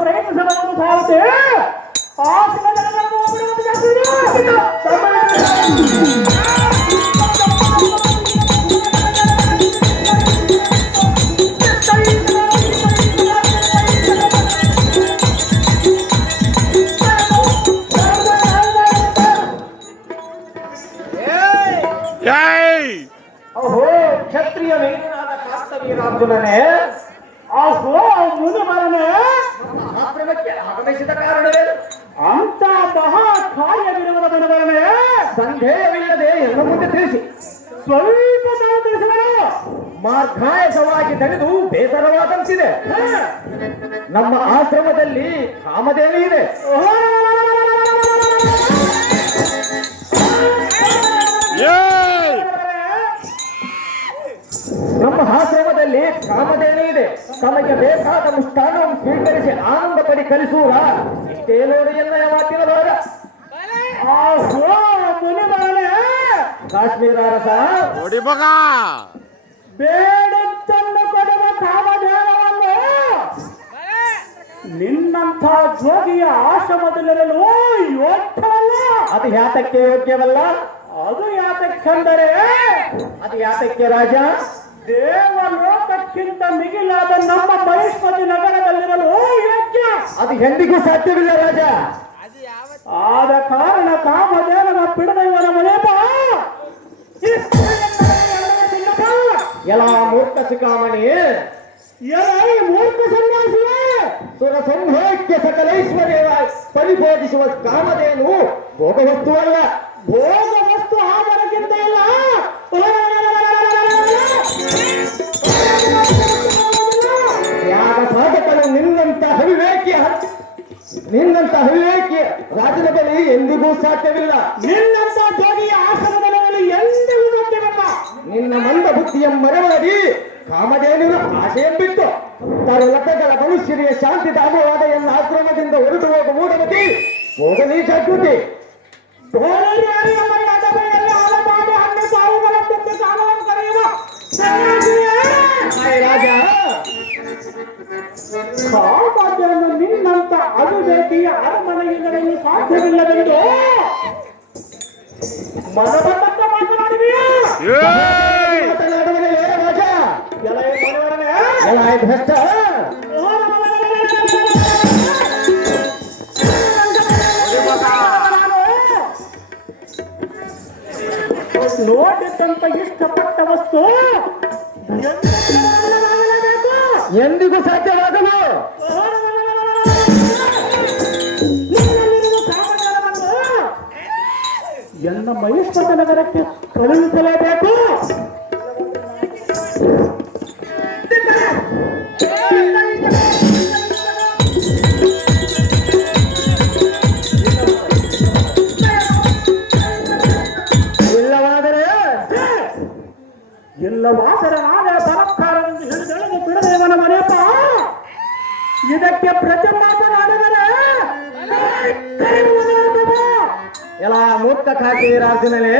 ಪ್ರಯತ್ನಿಸಬಹುದು ಸಾಗುತ್ತೆ. ಆ ಶಿವನನ್ನು ಬಿಡುವುದು ಕ್ಷತ್ರಿಯ ವೀರನಾದ ಕಾರ್ತವೀರಾರ್ಜುನನೇ, ಮುನಿವರನೇ ಆಶ್ರಮಕ್ಕೆ ಆಗಮಿಸಿದ ಕಾರಣವೇನು? ಅಂತ ಮಹಾಕಾರ್ಯವಿರುವುದ ಮನವರನೇ, ಸಂದೇಹವಿಲ್ಲದೆ ಎಲ್ಲ ಮುಂದೆ ತಿಳಿಸಿ. ಸ್ವಲ್ಪ ತಾವು ತಿಳಿಸಿದರು. ಮಾರ್ಗಾಯಸವಾಗಿ ತಡೆದು ಬೇಸರವಾದಂತಿದೆ. ನಮ್ಮ ಆಶ್ರಮದಲ್ಲಿ ಕಾಮಧೇನು ಇದೆ. ನಮ್ಮ ಆಶ್ರಮದಲ್ಲಿ ಕಾಮಧೇನು ಇದೆ. ತಮಗೆ ಬೇಕಾದ ಮುಷ್ಟಾನವನ್ನು ಸ್ವೀಕರಿಸಿ ಆನಂದ ಪಡಿ ಕಲಿಸುವ ಇಷ್ಟೇ ನೋಡಿ ಎಲ್ಲ ಮಾತಿನ ಭಾಗ. ಕಾಶ್ಮೀರ ರಸ ಬೇಡನ್ನು ಕೊಡುವ ಕಾಮಧೇನವನ್ನು ನಿನ್ನಂಥ ಜೋಗಿಯ ಆಶ್ರಮದಲ್ಲಿರಲು ಯೋಗ್ಯವಲ್ಲ. ಅದು ಯಾತಕ್ಕೆ ಯೋಗ್ಯವಲ್ಲ? ಅದು ಯಾತಕ್ಕೆಂದರೆ, ಅದು ಯಾತಕ್ಕೆ ರಾಜ? ದೇವಲೋಕಕ್ಕಿಂತ ಮಿಗಿಲಾದ ನಮ್ಮ ಮಹೇಶ್ವರಿ ನಗರದಲ್ಲಿರಲು ಯೋಗ್ಯ. ಅದು ಎಂದಿಗೂ ಸಾಧ್ಯವಿಲ್ಲ ರಾಜ. ಆದ ಕಾರಣ ಕಾಮಧೇನನ ಬಿಡದ ಇವನ ಮನೆ ಎಲ್ಲ ಮೂರ್ಖ ಶಿಖಾಮಣಿ, ಮೂರ್ಖ ಸನ್ಯಾಸಿಯೇ, ಸುರ ಸಂಹೋಕ್ಯ ಸಕಲೈಶ್ವರ್ಯ ಪರಿಬೋಧಿಸುವ ಕಾಮಧೇನು ಭೋಗ ವಸ್ತುವಲ್ಲ. ಭೋಗ ವಸ್ತು ಆಧಾರಕ್ಕಿಂತ ಇಲ್ಲ. ಯಾಗ ಸಾಧಕನು ನಿನ್ನಂತ ಅವಿವೇಕಿ ರಾಜನ ಬಳಿ ಎಂದಿಗೂ ಸಾಧ್ಯವಿಲ್ಲ. ನಿನ್ನಂತ ಜೋಗಿಯ ಆಶ್ರಮದಲ್ಲಿ ಎಂದಿಗೂ ಸಾಧ್ಯವಿಲ್ಲ. ನಿನ್ನ ಮಂದ ಬುದ್ಧಿಯ ಮರವಳದಿ ಕಾಮಧೇನುವ ಆಶೆಯಂಬಿಟ್ಟು ತರುಲತೆಗಳ ಮನುಷ್ಯರಿಗೆ ಶಾಂತಿ ಧಾಮವಾದ ಎಲ್ಲ ಆಶ್ರಮದಿಂದ ಹೊರಟು ಹೋಗ ಮೂಢಮತಿ ಹೋಗ ನೀ ಜಾಗೃತಿ. ರಾಜ, ಕಾಮಧೇನು ನಿನ್ನಂತ ಅವಿವೇಕಿಯ ಅರಮನೆಯಲ್ಲಿ ಸಾಧ್ಯವಿಲ್ಲವೆಂದು ಮನಬಂದಂತ ಮಾತನಾಡುವೆಯಾ? ಮಾತನಾಡುವನೇ ರಾಜ. ಭ್ರಷ್ಟ ನೋಡಿದ್ದಂತ ಇಷ್ಟಪಟ್ಟ ವಸ್ತು ಎಂದಿಗೂ ಸಾಧ್ಯವಾಗಲು ಎಲ್ಲ ಮಹೇಶ್ವರ ನಗರಕ್ಕೆ ಕಳುಹಿಸಲೇಬೇಕು. ಇಲ್ಲವಾದರೆ ನಾನೇ ಬಲತ್ಕಾರದಿಂದ ಹಿಡಿದೆಳೆದು ಬಿಡದೇವನ ಮನೆಯಪ್ಪ. ಇದಕ್ಕೆ ಪ್ರತಿ ಮಾತನಾಡಿದರೆ ಎಲ್ಲ ಮೂರ್ಖ ಕಾಶ್ಮೀರಾರ್ಜುನನೇ,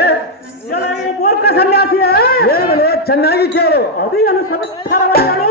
ಈ ಮೂರ್ಖ ಸನ್ಯಾಸಿಯ ಹೇಳಲು ಚೆನ್ನಾಗಿ ಕೇಳು. ಅದು ಏನು ಸಂಸ್ಕಾರವನ್ನು ಹೇಳು.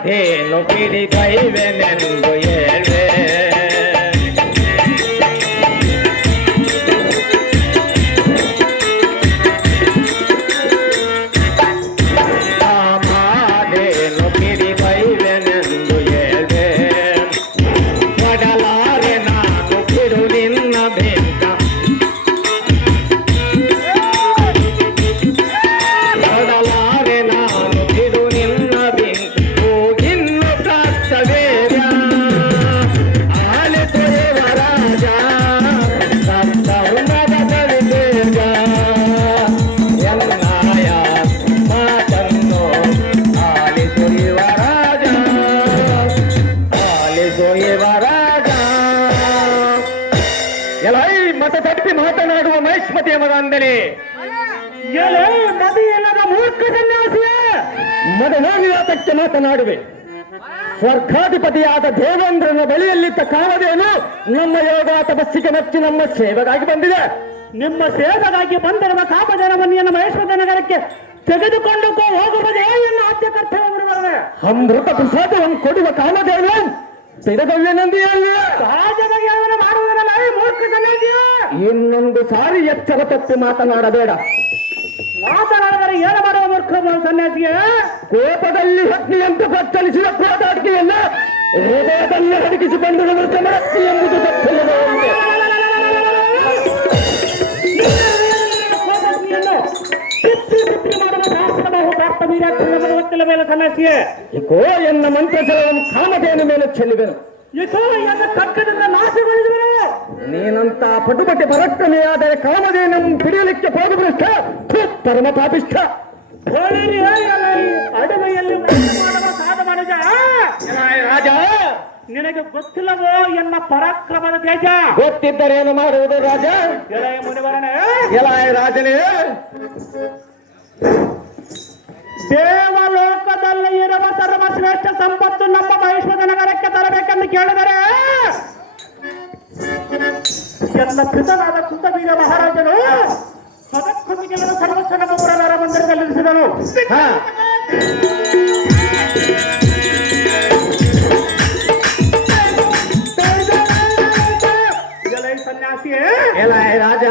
ಅದೇನು ಕಿಡಿಗೈವೆನೆಂದು ಹೇಳ್ವೆ. ಮತ ತಪ್ಪಿ ಮಾತನಾಡುವ ಮಹಿಷ್ಮತಿಯ ಮಗಂದನೆ ಮದಿಯಲ್ಲದ ಮೂರ್ಖ ಸನ್ಯಾಸಿಯ ಮದನಾವಿಯಾತಕ್ಕೆ ಮಾತನಾಡುವೆ. ಸ್ವರ್ಗಾಧಿಪತಿಯಾದ ದೇವೇಂದ್ರನ ಬಳಿಯಲ್ಲಿದ್ದ ಕಾಲದೇನು ನಮ್ಮ ಯೋಗ ತಪಸ್ಸಿಗೆ ಮೆಚ್ಚಿ ನಮ್ಮ ಸೇವೆಗಾಗಿ ಬಂದಿದೆ. ನಿಮ್ಮ ಸೇವೆಗಾಗಿ ಬಂದಿರುವ ಕಾಮಧೇನವನ್ನು ಮಹೇಶ್ವರ ನಗರಕ್ಕೆ ತೆಗೆದುಕೊಂಡು ಹೋಗುವುದೇ ಎನ್ನ ಆದ್ಯ ಕರ್ತವ್ಯ. ಅಮೃತ ಪ್ರಸಾದವನ್ನು ಕೊಡುವ ಕಾಮಧೇನು ತಿರಗವ್ಯನೆಂದು ಹೇಳಿ ಸಹಜವಾಗಿ ಮಾಡುವುದಲ್ಲ ಮೂರ್ಖ ಸನ್ಯಾಸಿಯ. ಇನ್ನೊಂದು ಸಾರಿ ಎಚ್ಚರ ತಪ್ಪಿ ಮಾತನಾಡಬೇಡ. ಮಾತನಾಡಿದರೆ ಏನು ಮಾಡುವ ಮೂರ್ಖ ಸನ್ಯಾಸಿಗೆ? ಕೋಪದಲ್ಲಿ ಅಗ್ನಿಯಂತೆ ಪ್ರಚಲಿಸಿದ ಕ್ರೋಧಾಟಿಕೆಯನ್ನ ಹೃದಯದಲ್ಲಿ ಅಡಗಿಸಿಕೊಂಡು ಮೃತಮರಕ್ತಿ ಎಂಬುದು ತಪ್ಪಿಲ್ಲದೆ ಮೇಲೆ ಸಮಸ್ಯೆ ಇಕೋ ಎನ್ನ ಮಂತ್ರಜಲವನ್ನು ಕಾಮಧೇನು ಮೇಲೆ ಚೆಲ್ಲಿದನು. ಇಕೋ ಎನ್ನ ಕಕ್ಕದಿಂದ ನಾಶಗೊಳಿಸುವನು. ನೀನಂತ ಪಟುಪಟಿ ಪರಾಕ್ರಮಿಯಾದರೆ ಕಾಮಧೇನನ್ನು ಹಿಡಿಯಲಿಕ್ಕೆ ಪಾದಭ್ರಷ್ಟ ಪರಮ ಪಾಪಿಷ್ಠ. ಅಡುಗೆಯಲ್ಲಿ ಮಾಡುವ ಸಾಧ ಮನುಜ ರಾಜ, ನಿನಗೆ ಗೊತ್ತಿಲ್ಲವೋ ಎನ್ನ ಪರಾಕ್ರಮದ ತೇಜ? ಗೊತ್ತಿದ್ದರೇನು ಮಾಡುವುದು ರಾಜ? ಎಳೆಯ ಮುನಿವರನೇ, ಎಲಾಯ ರಾಜನೇ, ದೇವಲೋಕದಲ್ಲಿ ಇರುವ ಸರ್ವಶ್ರೇಷ್ಠ ಸಂಪತ್ತು ನಮ್ಮ ಮಹೇಶ್ವರ ನಗರಕ್ಕೆ ತರಬೇಕೆಂದು ಕೇಳಿದರೆ ಎಲ್ಲ ಕೃತನಾದ ಕೃತವೀರ ಮಹಾರಾಜನು ಸದಕ್ಕುಮಿಗಳನ್ನು ಸರ್ವಸ್ವನ ಪುರವರ ಮಂದಿರದಲ್ಲಿ ಇರಿಸಿದನು. ಎಲೈ ಸನ್ಯಾಸಿಯೇ, ಎಲೈ ರಾಜ,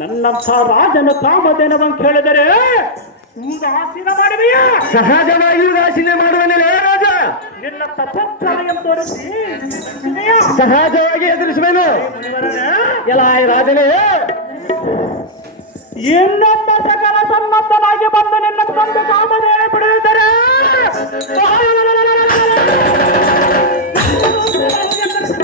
ನನ್ನಂಥ ರಾಜನ ಕಾಮಧೇನವನ್ನು ಕೇಳಿದರೆ ಉದಾಸೀನ ಮಾಡುವೆಯಾ? ಸಹಜವಾಗಿ ಉದಾಸೀನ ಮಾಡುವನೇ ರಾಜ. ನಿನ್ನ ತಪೋತ್ಸಾಹ ತೋರಿಸಿ ಸಹಜವಾಗಿ ಎದುರಿಸುವೆನು. ಎಲಾಯ ರಾಜನೇ, ಇನ್ನೊಬ್ಬ ಸಕಲ ಸನ್ನದ್ಧನಾಗಿ ಬಂದು ನಿನ್ನ ತಂದೆ ಕಾಮ